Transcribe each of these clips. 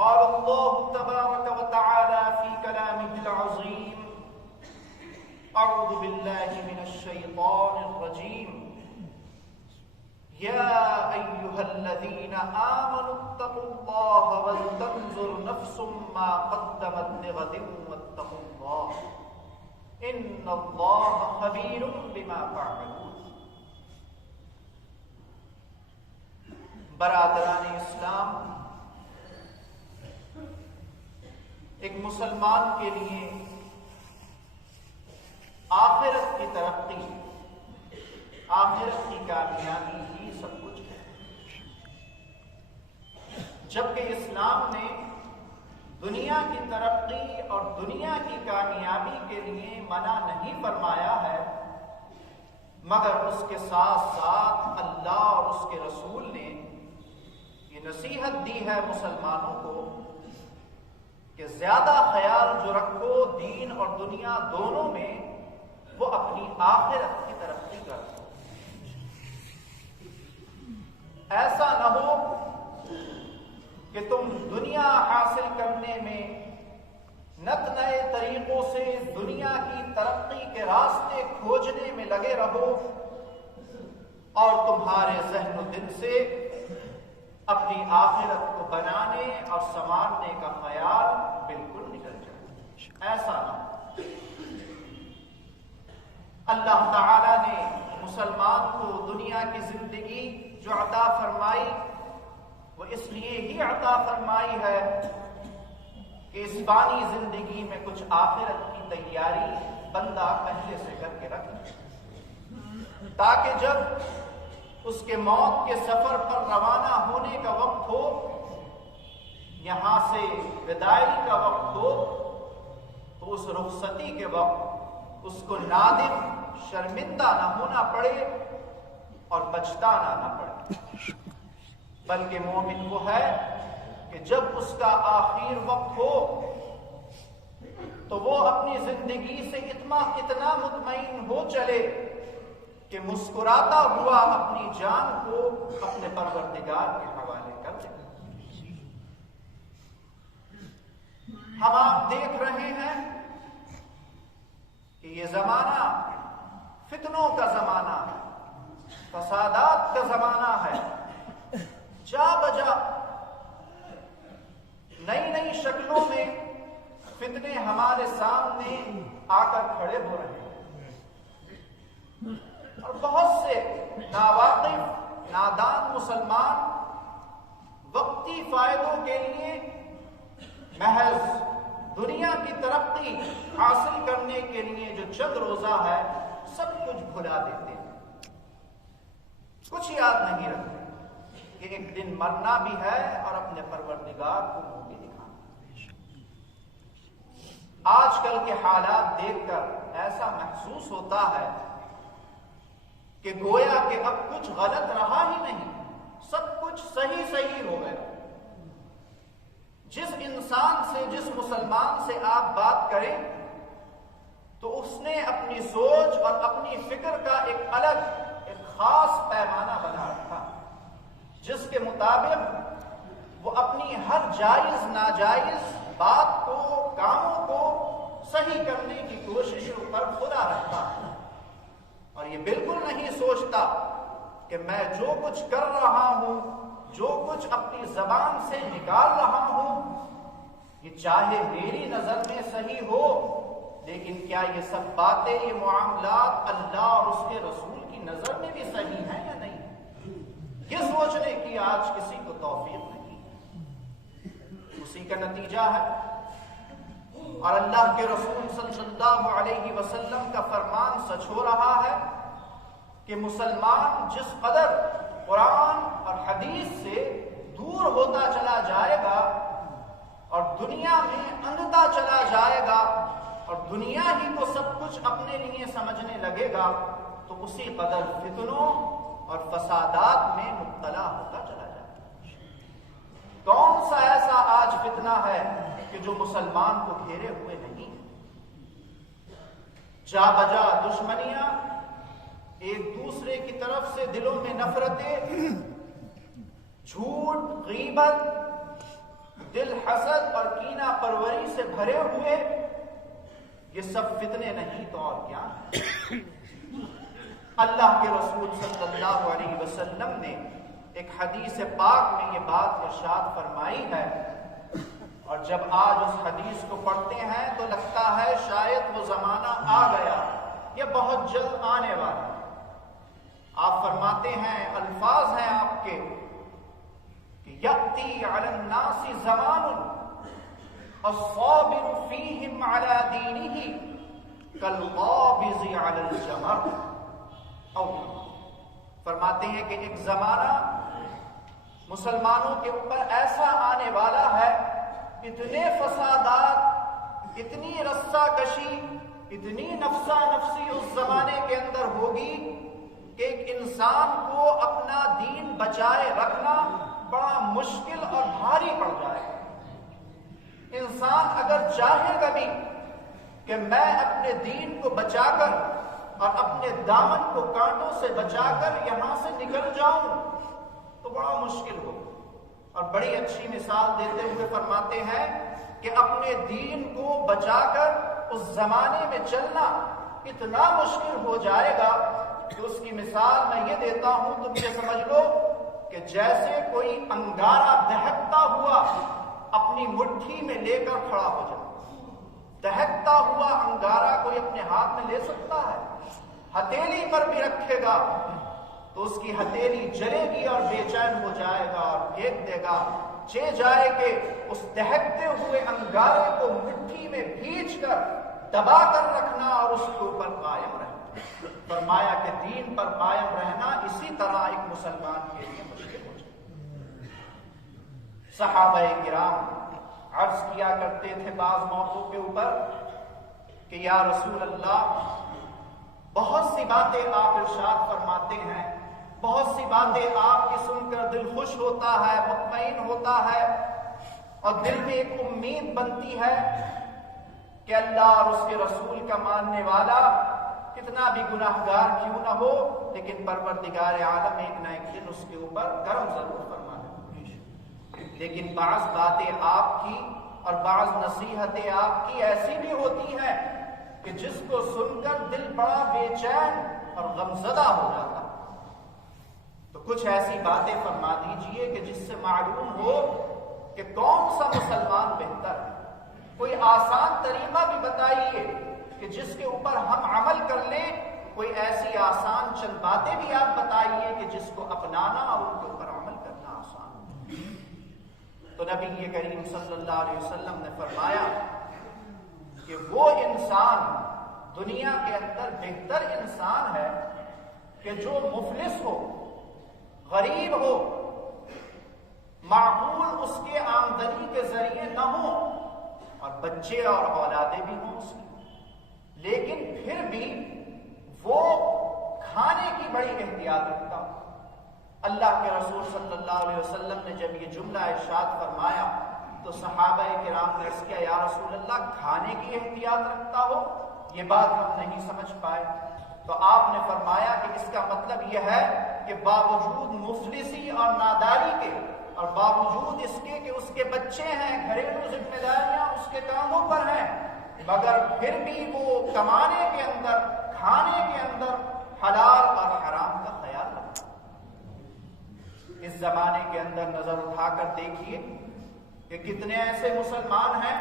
قال الله تبارك وتعالى في كلامه العظيم: أعوذ بالله من الشيطان الرجيم. يا أيها الذين آمنوا اتقوا الله ولتنظر نفس ما قدمت لغد واتقوا الله إن الله خبير بما تعملون. برادران اسلام، ایک مسلمان کے لیے آخرت کی ترقی، آخرت کی کامیابی ہی سب کچھ ہے. جبکہ اسلام نے دنیا کی ترقی اور دنیا کی کامیابی کے لیے منع نہیں فرمایا ہے، مگر اس کے ساتھ ساتھ اللہ اور اس کے رسول نے یہ نصیحت دی ہے مسلمانوں کو کہ زیادہ خیال جو رکھو دین اور دنیا دونوں میں، وہ اپنی آخرت کی ترقی کرو. ایسا نہ ہو کہ تم دنیا حاصل کرنے میں نت نئے طریقوں سے دنیا کی ترقی کے راستے کھوجنے میں لگے رہو اور تمہارے ذہن و دل سے اپنی آخرت کو بنانے اور سنوارنے کا خیال بالکل نکل جائے. ایسا نہ ہو. اللہ تعالی نے مسلمان کو دنیا کی زندگی جو عطا فرمائی، وہ اس لیے ہی عطا فرمائی ہے کہ اس فانی زندگی میں کچھ آخرت کی تیاری بندہ پہلے سے کر کے رکھے، تاکہ جب اس کے موت کے سفر پر روانہ ہونے کا وقت ہو، یہاں سے وداعی کا وقت ہو، تو اس رخصتی کے وقت اس کو نادم، شرمندہ نہ ہونا پڑے اور پچھتانا نہ پڑے. بلکہ مومن وہ ہے کہ جب اس کا آخر وقت ہو تو وہ اپنی زندگی سے اتنا مطمئن ہو چلے کہ مسکراتا ہوا اپنی جان کو اپنے پروردگار کے حوالے کر دے. ہم آپ دیکھ رہے ہیں کہ یہ زمانہ فتنوں کا زمانہ ہے، فسادات کا زمانہ ہے. جا بجا نئی نئی شکلوں میں فتنے ہمارے سامنے آ کر کھڑے ہو رہے ہیں، اور بہت سے ناواقف، نادان مسلمان وقتی فائدوں کے لیے محض دنیا کی ترقی حاصل کرنے کے لیے جو چند روزہ ہے سب کچھ بھلا دیتے ہیں، کچھ یاد نہیں رکھتے کہ ایک دن مرنا بھی ہے اور اپنے پروردگار کو منہ بھی دکھانا. آج کل کے حالات دیکھ کر ایسا محسوس ہوتا ہے کہ گویا کہ اب کچھ غلط رہا ہی نہیں، سب کچھ صحیح ہو گیا. جس انسان سے، جس مسلمان سے آپ بات کریں تو اس نے اپنی سوچ اور اپنی فکر کا ایک الگ، ایک خاص پیمانہ بنا رکھا، جس کے مطابق وہ اپنی ہر جائز ناجائز بات کو، کاموں کو صحیح کرنے کی کوششوں پر خدا رکھتا ہے، اور یہ بالکل نہیں سوچتا کہ میں جو کچھ کر رہا ہوں، جو کچھ اپنی زبان سے نکال رہا ہوں، یہ چاہے میری نظر میں صحیح ہو، لیکن کیا یہ سب باتیں، یہ معاملات اللہ اور اس کے رسول کی نظر میں بھی صحیح ہیں یا نہیں؟ یہ سوچنے کی آج کسی کو توفیق نہیں. اسی کا نتیجہ ہے، اور اللہ کے رسول صلی اللہ علیہ وسلم کا فرمان سچ ہو رہا ہے کہ مسلمان جس قدر قرآن اور حدیث سے دور ہوتا چلا جائے گا اور دنیا میں اندھتا چلا جائے گا اور دنیا ہی کو سب کچھ اپنے لیے سمجھنے لگے گا، تو اسی قدر فتنوں اور فسادات میں مبتلا ہوتا چلا جائے گا. کون سا ایسا آج فتنہ ہے کہ جو مسلمان کو گھیرے ہوئے نہیں؟ جا بجا دشمنیاں، ایک دوسرے کی طرف سے دلوں میں نفرتیں، جھوٹ، غیبت، دل حسد اور کینہ پروری سے بھرے ہوئے، یہ سب فتنے نہیں تو اور کیا؟ اللہ کے رسول صلی اللہ علیہ وسلم نے ایک حدیث پاک میں یہ بات ارشاد فرمائی ہے، اور جب آج اس حدیث کو پڑھتے ہیں تو لگتا ہے شاید وہ زمانہ آ گیا، یہ بہت جلد آنے والا ہے۔ آپ فرماتے ہیں، الفاظ ہیں آپ کے کہ یأتی علی الناس زمان الصابر فیہم علی دینہ کالقابض علی الجمر، فرماتے ہیں کہ ایک زمانہ مسلمانوں کے اوپر ایسا آنے والا ہے، اتنے فسادات، اتنی رسہ کشی، اتنی نفسا نفسی اس زمانے کے اندر ہوگی کہ ایک انسان کو اپنا دین بچائے رکھنا بڑا مشکل اور بھاری پڑ جائے گا۔ انسان اگر چاہے گا بھی کہ میں اپنے دین کو بچا کر اور اپنے دامن کو کانٹوں سے بچا کر یہاں سے نکل جاؤں تو بڑا مشکل ہو، اور بڑی اچھی مثال دیتے ہوئے فرماتے ہیں کہ اپنے دین کو بچا کر اس زمانے میں چلنا اتنا مشکل ہو جائے گا کہ اس کی مثال میں یہ دیتا ہوں، تم یہ سمجھ لو کہ جیسے کوئی انگارہ دہکتا ہوا اپنی مٹھی میں لے کر کھڑا ہو جائے۔ دہکتا ہوا انگارہ کوئی اپنے ہاتھ میں لے سکتا ہے؟ ہتھیلی پر بھی رکھے گا تو اس کی ہتھیلی جلے گی اور بے چین ہو جائے گا اور پھینک دے گا۔ چہ جائے کہ اس دہکتے ہوئے انگارے کو مٹھی میں بھیج کر دبا کر رکھنا اور اس کے اوپر قائم رہنا۔ فرمایا کہ دین پر قائم رہنا اسی طرح ایک مسلمان کے لیے مشکل ہو جائے۔ صحابہ کرام عرض کیا کرتے تھے بعض موقعوں کے اوپر کہ یا رسول اللہ، بہت سی باتیں آپ ارشاد فرماتے ہیں، بہت سی باتیں آپ کی سن کر دل خوش ہوتا ہے، مطمئن ہوتا ہے، اور دل میں ایک امید بنتی ہے کہ اللہ اور اس کے رسول کا ماننے والا کتنا بھی گناہگار کیوں نہ ہو، لیکن پروردگار عالم ایک نہ ایک دن اس کے اوپر کرم ضرور فرمانا۔ لیکن بعض باتیں آپ کی اور بعض نصیحتیں آپ کی ایسی بھی ہوتی ہیں کہ جس کو سن کر دل بڑا بے چین اور غمزدہ ہو جاتا۔ تو کچھ ایسی باتیں فرما دیجئے کہ جس سے معلوم ہو کہ کون سا مسلمان بہتر ہے۔ کوئی آسان طریقہ بھی بتائیے کہ جس کے اوپر ہم عمل کر لیں، کوئی ایسی آسان چند باتیں بھی آپ بتائیے کہ جس کو اپنانا اور ان کے اوپر عمل کرنا آسان ہو۔ تو نبی کریم صلی اللہ علیہ وسلم نے فرمایا کہ وہ انسان دنیا کے اندر بہتر انسان ہے کہ جو مفلس ہو، غریب ہو، معقول اس کے آمدنی کے ذریعے نہ ہو، اور بچے اور اولادیں بھی ہوں اس کی، لیکن پھر بھی وہ کھانے کی بڑی احتیاط رکھتا ہو۔ اللہ کے رسول صلی اللہ علیہ وسلم نے جب یہ جملہ ارشاد فرمایا تو صحابہ کرام نے عرض کیا، یا رسول اللہ، کھانے کی احتیاط رکھتا ہو؟ یہ بات ہم نہیں سمجھ پائے۔ تو آپ نے فرمایا کہ اس کا مطلب یہ ہے کہ باوجود مفلسی اور ناداری کے، اور باوجود اس کے کہ اس کے بچے ہیں، گھریلو ذمہ داریاں اس کے کاموں پر ہیں، مگر پھر بھی وہ کمانے کے اندر، کھانے کے اندر حلال اور حرام کا خیال رکھتا۔ اس زمانے کے اندر نظر اٹھا کر دیکھیے کہ کتنے ایسے مسلمان ہیں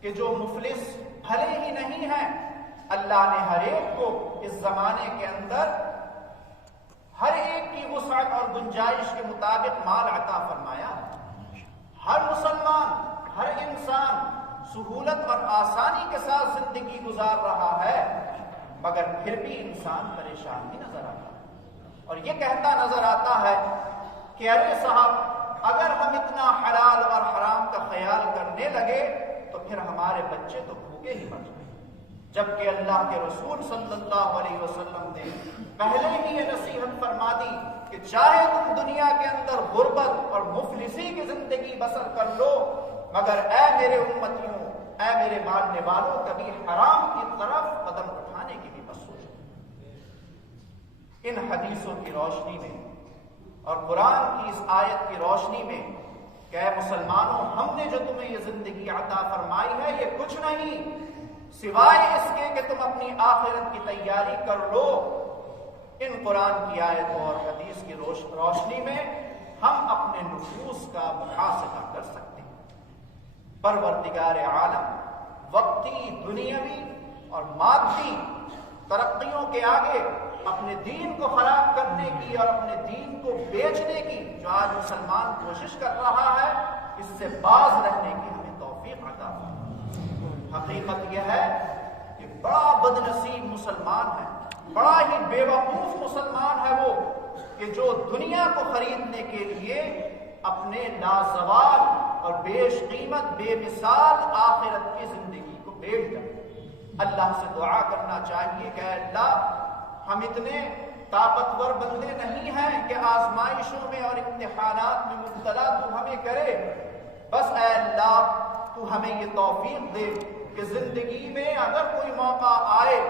کہ جو مفلس بھلے ہی نہیں ہیں، اللہ نے ہر ایک کو اس زمانے کے اندر ہر ایک کی وسعت اور گنجائش کے مطابق مال عطا فرمایا۔ ہر مسلمان، ہر انسان سہولت اور آسانی کے ساتھ زندگی گزار رہا ہے، مگر پھر بھی انسان پریشان ہی نظر آتا ہے، اور یہ کہتا نظر آتا ہے کہ ارے صاحب، اگر ہم اتنا حلال اور حرام کا خیال کرنے لگے تو پھر ہمارے بچے تو بھوکے ہی مر جائیں، جبکہ اللہ کے رسول صلی اللہ علیہ وسلم نے پہلے ہی یہ نصیحت فرما دی کہ چاہے تم دنیا کے اندر غربت اور مفلسی کی زندگی بسر کر لو، مگر اے میرے امتیوں، اے میرے ماننے والوں، کبھی حرام کی طرف قدم اٹھانے کی بھی مت سوچو۔ ان حدیثوں کی روشنی میں اور قرآن کی اس آیت کی روشنی میں کہ اے مسلمانوں، ہم نے جو تمہیں یہ زندگی عطا فرمائی ہے یہ کچھ نہیں سوائے اس کے کہ تم اپنی آخرت کی تیاری کر لو۔ ان قرآن کی آیتوں اور حدیث کی روشنی میں ہم اپنے نفوس کا محاسبہ کر سکتے ہیں۔ پروردگار عالم وقتی، دنیاوی اور مادی ترقیوں کے آگے اپنے دین کو خراب کرنے کی اور اپنے دین کو بیچنے کی جو آج مسلمان کوشش کر رہا ہے، اس سے باز رہنے کی ہمیں توفیق عطا فرمائے۔ حقیقت یہ ہے کہ بڑا بدنصیب مسلمان ہے، بڑا ہی بے وقوف مسلمان ہے وہ کہ جو دنیا کو خریدنے کے لیے اپنے لازوال اور بیش قیمت بے مثال آخرت کی زندگی کو بیچ دے۔ اللہ سے دعا کرنا چاہیے کہ اے اللہ، ہم اتنے طاقتور بندے نہیں ہیں کہ آزمائشوں میں اور امتحانات میں مبتلا تو ہمیں کرے، بس اے اللہ تو ہمیں یہ توفیق دے کہ زندگی میں اگر کوئی موقع آئے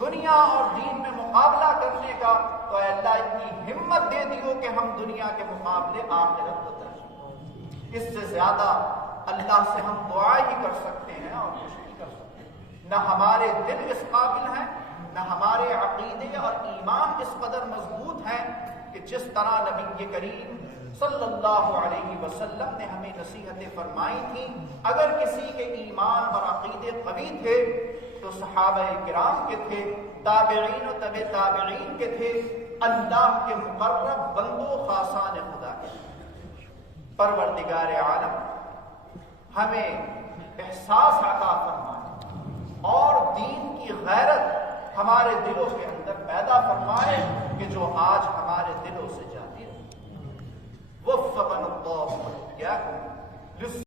دنیا اور دین میں مقابلہ کرنے کا تو اے اللہ اتنی ہمت دے دیو کہ ہم دنیا کے مقابلے آخرت کو ترجیح۔ اس سے زیادہ اللہ سے ہم دعا ہی کر سکتے ہیں اور کچھ نہیں کر سکتے۔ نہ ہمارے دل اس قابل ہیں، نہ ہمارے عقیدے اور ایمان اس قدر مضبوط ہیں کہ جس طرح نبی کریم صلی اللہ علیہ وسلم نے ہمیں نصیحتیں فرمائی تھیں۔ اگر کسی کے ایمان اور عقیدے قوی تھے تو صحابہ کرام کے تھے، تابعین و تبع تابعین کے تھے، اللہ کے مقرب بندوں خاصان خدا کے تھے۔ پروردگار عالم ہمیں احساس عطا فرمائے اور دین کی غیرت ہمارے دلوں کے اندر پیدا فرمائے کہ جو آج ہمارے دلوں سے جاتی رہے۔ وفقنا اللہ وإياكم